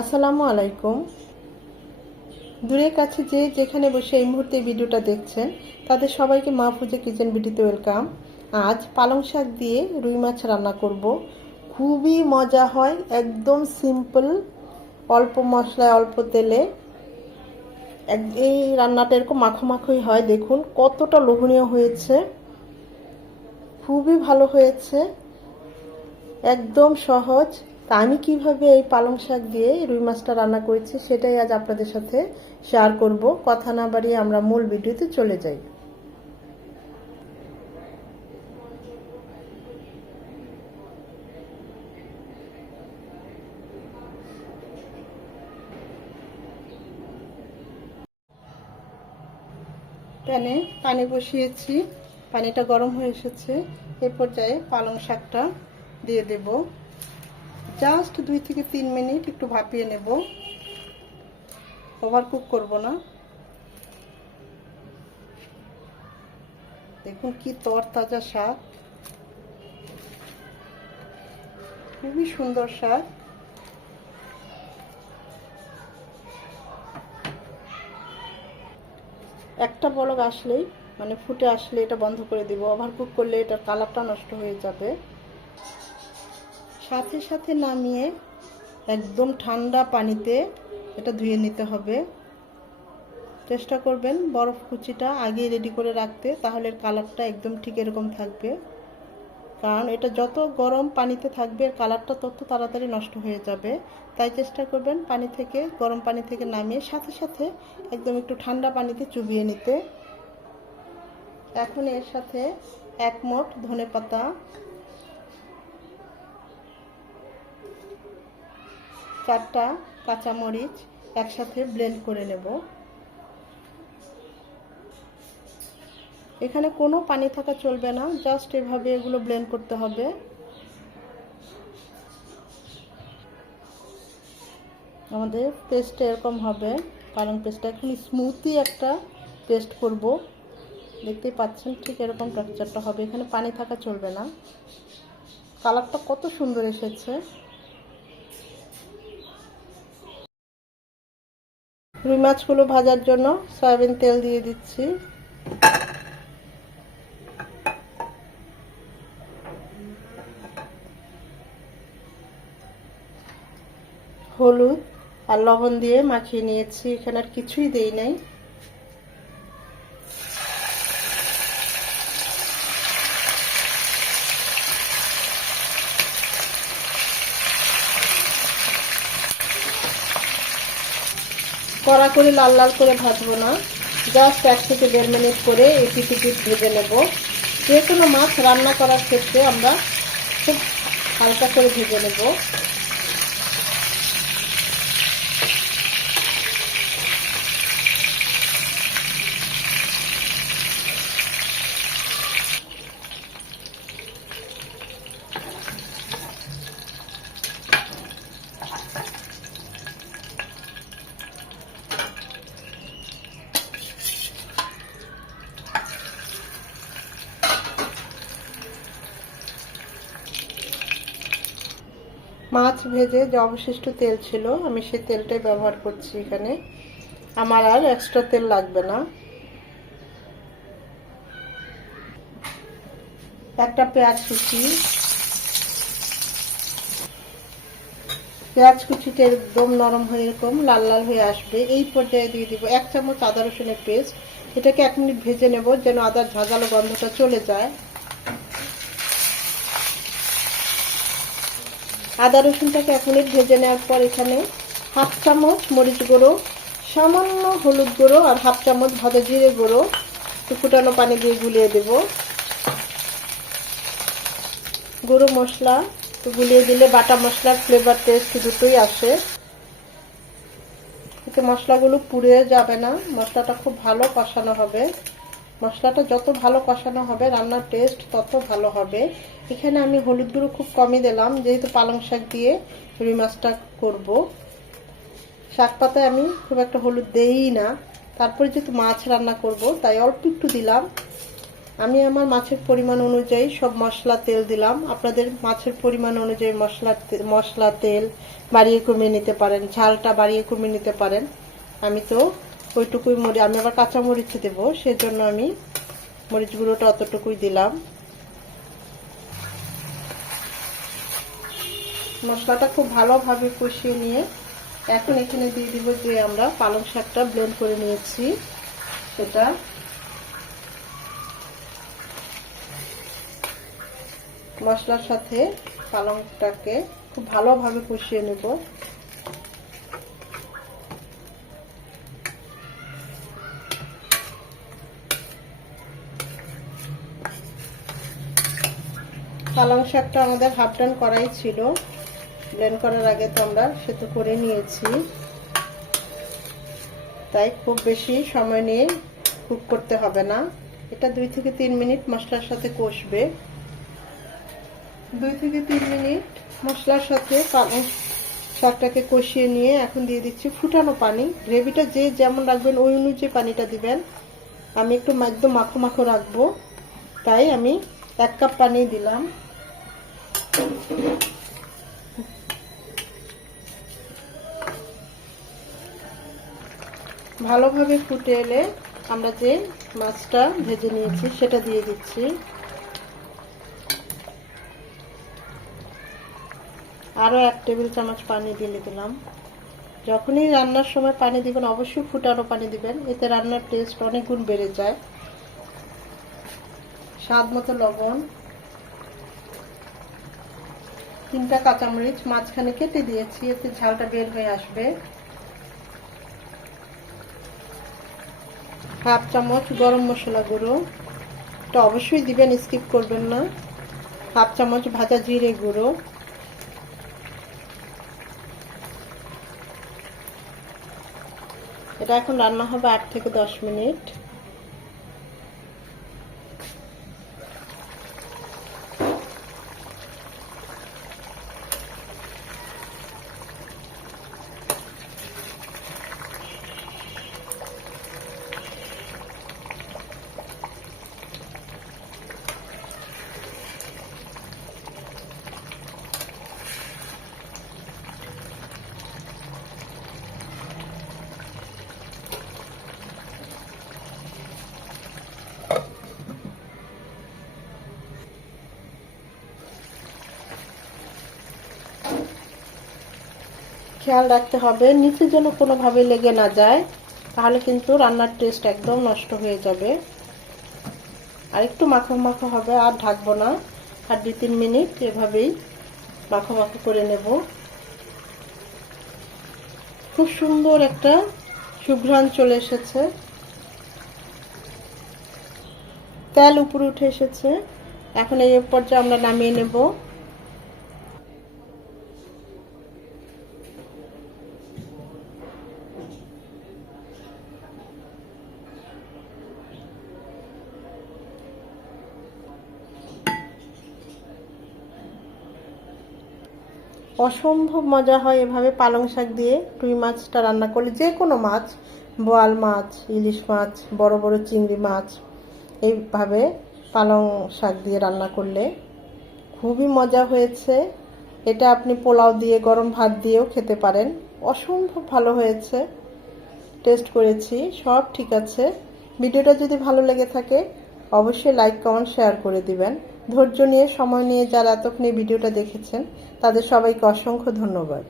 আসসালামু আলাইকুম। দূরের কাছে যে যেখানে বসে এই মুহূর্তে ভিডিওটা দেখছেন, তাদের সবাইকে মা মাহফুজা কিচেন ভিডিওতে ওয়েলকাম। আজ পালং শাক দিয়ে রুই মাছ রান্না করব। খুবই মজা হয়, একদম সিম্পল, অল্প মশলায়, অল্প তেলে। এই রান্নাটা এরকম মাখো মাখোই হয়, দেখুন কতটা লোভনীয় হয়েছে। খুবই ভালো হয়েছে, একদম সহজ। তা আমি কীভাবে এই পালং শাক দিয়ে রুই মাছটা রান্না করেছি সেটাই আজ আপনাদের সাথে শেয়ার করব। কথা না বাড়িয়ে আমরা মূল ভিডিওতে চলে যাই। প্যানে পানি বসিয়েছি, পানিটা গরম হয়ে এসেছে। এ পর্যায়ে পালং শাকটা দিয়ে দেব। জাস্ট দুই থেকে তিন মিনিট একটু ভাপিয়ে নেব। ওভার কুক করব না। দেখুন কি তরতাজা শাক। খুবই সুন্দর শাক। একটা বলক আসলেই মানে ফুটে আসলে এটা বন্ধ করে দিব। ওভার কুক করলে এটার কালারটা নষ্ট হয়ে যাবে। সাথে সাথে নামিয়ে একদম ঠান্ডা পানিতে এটা ধুয়ে নিতে হবে। চেষ্টা করবেন বরফ কুচিটা আগে রেডি করে রাখতে, তাহলে কালারটা একদম ঠিক এরকম থাকবে। কারণ এটা যত গরম পানিতে থাকবে কালারটা তত তাড়াতাড়ি নষ্ট হয়ে যাবে। তাই চেষ্টা করবেন পানি থেকে, গরম পানি থেকে নামিয়ে সাথে সাথে একদম একটু ঠান্ডা পানিতে চুবিয়ে নিতে। এখন এর সাথে এক মোট ধনে পাতা চারটা কাঁচামরিচ একসাথে ব্লেন্ড করে নেব। এখানে কোনো পানি থাকা চলবে না জাস্ট এভাবে এগুলো ব্লেন্ড করতে হবে। আমাদের পেস্টটা এরকম হবে, কারণ পেস্টটা এখন স্মুথই একটা পেস্ট করব। দেখতেই পাচ্ছেন ঠিক এরকম টেক্সচারটা হবে, এখানে পানি থাকা চলবে না। কালারটা কত সুন্দর এসেছে। রুই মাছগুলো ভাজার জন্য সয়াবিন তেল দিয়ে দিচ্ছি। হলুদ আর লবণ দিয়ে মাখিয়ে নিয়েছি, এখানে আর কিছুই দেই নাই। কড়া করে লাল লাল করে ভাজবো না। জাস্ট এক থেকে দেড় মিনিট করে এটি পিটি ভেজে নেব। যে কোনো মাছ রান্না করার ক্ষেত্রে আমরা খুব হালকা করে ভেজে নেব। মাছ ভেজে যে অবশিষ্ট তেল ছিল, আমি সেই তেলটাই ব্যবহার করছি এখানে। আমার আর এক্সট্রা তেল লাগবে না। একটা পেঁয়াজ কুচি। পেঁয়াজ কুচিটা একদম নরম হয়ে এরকম লাল লাল হয়ে আসবে। এই পর্যায়ে দিয়ে দিব এক চামচ আদা রসুনের পেস্ট এটাকে এক মিনিট ভেজে নেব যেন আদার ঝাঁঝালো গন্ধটা চলে যায়। আদা রসুনটাকে মিনিট ভেজে নেওয়ার পর এখানে হাফ চামচ মরিচ গুঁড়ো, সামান্য হলুদ গুঁড়ো আর হাফ চামচ ভাজা জিরে গুঁড়ো। ফুটানো পানি দিয়ে গুলিয়ে দেব। গুঁড়ো মশলা গুলিয়ে দিলে বাটা মশলার ফ্লেভার টেস্ট দুটোই আসে। এতে মশলাগুলো পুড়ে যাবে না, মশলাটা খুব ভালো কষানো হবে। মশলাটা যত ভালো কষানো হবে, রান্নার টেস্ট তত ভালো হবে। এখানে আমি হলুদ গুঁড়ো খুব কমই দিলাম, যেহেতু পালং শাক দিয়ে রুই মাছটা করব। শাক পাতায় আমি খুব একটা হলুদ দেই না। তারপরে যেহেতু মাছ রান্না করব, তাই অল্প একটু দিলাম। আমি আমার মাছের পরিমাণ অনুযায়ী সব মশলা তেল দিলাম। আপনাদের মাছের পরিমাণ অনুযায়ী মশলা মশলা তেল বাড়িয়ে কমিয়ে নিতে পারেন, ঝালটা বাড়িয়ে কমিয়ে নিতে পারেন। আমি তো ওইটুকুই মরি আমি আবার কাঁচা মরিচ দেবো, সেজন্য আমি মরিচ গুঁড়োটা অতটুকুই দিলাম। মশলাটা খুব ভালোভাবে কষিয়ে নিয়ে এখন এখানে দিয়ে দিব যে আমরা পালং শাকটা ব্লেন্ড করে নিয়েছি, সেটা। মশলার সাথে পালংটাকে খুব ভালোভাবে কষিয়ে নেব। পালং শাকটা আমাদের হাফ ডান করাই ছিল। ব্লেন্ড করার আগে তো আমরা সেতু করে নিয়েছি। তাই খুব বেশি সময় নিয়ে কুক করতে হবে না। এটা দুই থেকে তিন মিনিট মশলার সাথে কষবে। দুই থেকে তিন মিনিট মশলার সাথে পালং শাকটাকে কষিয়ে নিয়ে এখন দিয়ে দিচ্ছি ফুটানো পানি। গ্রেভিটা যে যেমন রাখবেন ওই অনুযায়ী পানিটা দিবেন। আমি একটু একদম মাখো মাখো রাখব। তাই আমি এক কাপ পানি দিলাম। ভালোভাবে ফুটে এলে আমরা যে মাছটা ভেজে নিয়েছি, সেটা দিয়ে দিচ্ছি। আরও এক টেবিল চামচ পানি দিয়ে দিলাম যখনই রান্নার সময় পানি দিবেন, অবশ্যই ফুটানো পানি দিবেন। এতে রান্নার টেস্ট অনেক গুণ বেড়ে যায়। স্বাদ মতো লবণ, তিনটা কাঁচামরিচ, মাঝখানে কেটে দিয়েছি। এতে ঝালটা বের হয়ে আসবে। হাফ চামচ গরম মশলা গুঁড়ো। এটা অবশ্যই দিবেন, স্কিপ করবেন না। হাফ চামচ ভাজা জিরে গুঁড়ো। এটা এখন রান্না হবে আট থেকে দশ মিনিট। খেয়াল রাখতে হবে, নিচে যেন কোনোভাবে লেগে না যায়, তাহলে কিন্তু রান্নার টেস্ট একদম নষ্ট হয়ে যাবে। আর একটু মাখো মাখো হবে, আর ঢাকবো না। আর দুই তিন মিনিট এভাবেই মাখো মাখো করে নেব। খুব সুন্দর একটা সুঘ্রাণ চলে এসেছে। তেল উপরে উঠে এসেছে। এখন এই পর্যায়ে আমরা নামিয়ে নেব। অসম্ভব মজা হয় এভাবে পালং শাক দিয়ে রুই মাছটা রান্না করলে। যে কোনো মাছ, বোয়াল মাছ, ইলিশ মাছ, বড় বড় চিংড়ি মাছ, এইভাবে পালং শাক দিয়ে রান্না করলে খুবই মজা হয়েছে। এটা আপনি পোলাও দিয়ে, গরম ভাত দিয়েও খেতে পারেন। অসম্ভব ভালো হয়েছে। টেস্ট করেছি, সব ঠিক আছে। ভিডিওটা যদি ভালো লেগে থাকে, অবশ্যই লাইক, কমেন্ট, শেয়ার করে দিবেন। ধৈর্য নিয়ে সময় নিয়ে যারা এতক্ষণ এই ভিডিওটা দেখেছেন তাদের সবাইকে অসংখ্য ধন্যবাদ।